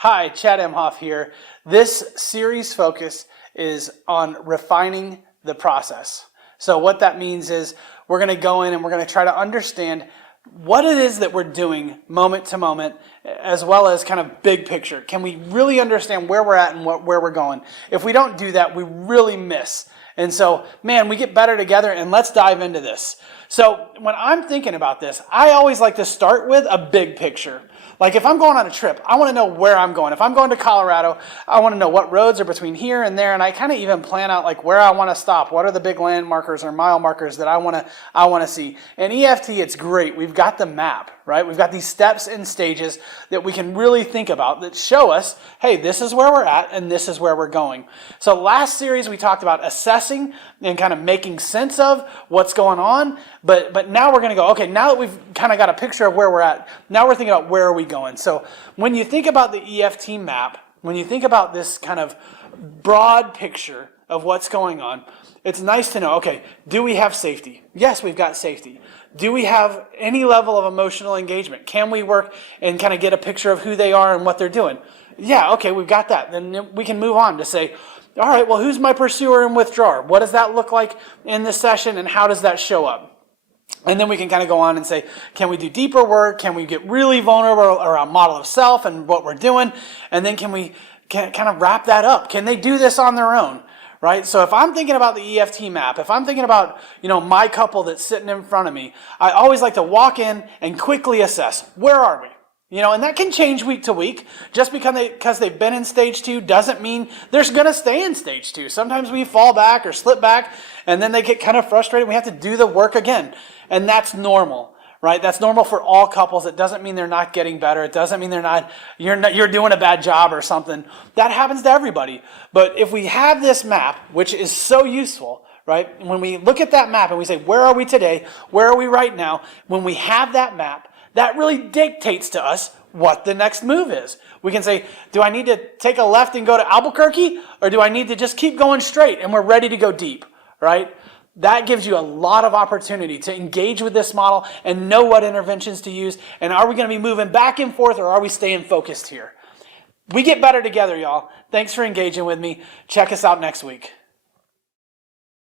Hi, Chad Emhoff here. This series focus is on refining the process. So what that means is we're going to go in and we're going to try to understand what it is that we're doing moment to moment, as well as kind of big picture. Can we really understand where we're at and where we're going? If we don't do that, we really miss. And so, man, we get better together, and let's dive into this. So when I'm thinking about this, I always like to start with a big picture. Like if I'm going on a trip, I want to know where I'm going. If I'm going to Colorado, I want to know what roads are between here and there, and I kind of even plan out like where I want to stop. What are the big landmarkers or mile markers that I want to see? And EFT, it's great. We've got the map, right? We've got these steps and stages that we can really think about that show us, hey, this is where we're at and this is where we're going. So last series we talked about assessing and kind of making sense of what's going on, but now we're going to go, okay, now that we've kind of got a picture of where we're at, now we're thinking about where are we going. So when you think about the EFT map, when you think about this kind of broad picture of what's going on, it's nice to know, okay, do we have safety? Yes, we've got safety. Do we have any level of emotional engagement? Can we work and kind of get a picture of who they are and what they're doing? Yeah, okay, we've got that. Then we can move on to say, all right, well, who's my pursuer and withdrawer? What does that look like in this session, and how does that show up? And then we can kind of go on and say, can we do deeper work? Can we get really vulnerable around model of self and what we're doing? And then can we kind of wrap that up? Can they do this on their own? Right? So if I'm thinking about the EFT map, if I'm thinking about, my couple that's sitting in front of me, I always like to walk in and quickly assess, where are we? And that can change week to week. Just because they've been in stage 2 doesn't mean they're going to stay in stage 2. Sometimes we fall back or slip back, and then they get kind of frustrated. We have to do the work again. And that's normal, right? That's normal for all couples. It doesn't mean they're not getting better. It doesn't mean you're doing a bad job or something. That happens to everybody. But if we have this map, which is so useful, right? When we look at that map and we say, where are we today? Where are we right now? When we have that map, that really dictates to us what the next move is. We can say, do I need to take a left and go to Albuquerque? Or do I need to just keep going straight and we're ready to go deep, right? That gives you a lot of opportunity to engage with this model and know what interventions to use. And are we going to be moving back and forth, or are we staying focused here? We get better together, y'all. Thanks for engaging with me. Check us out next week.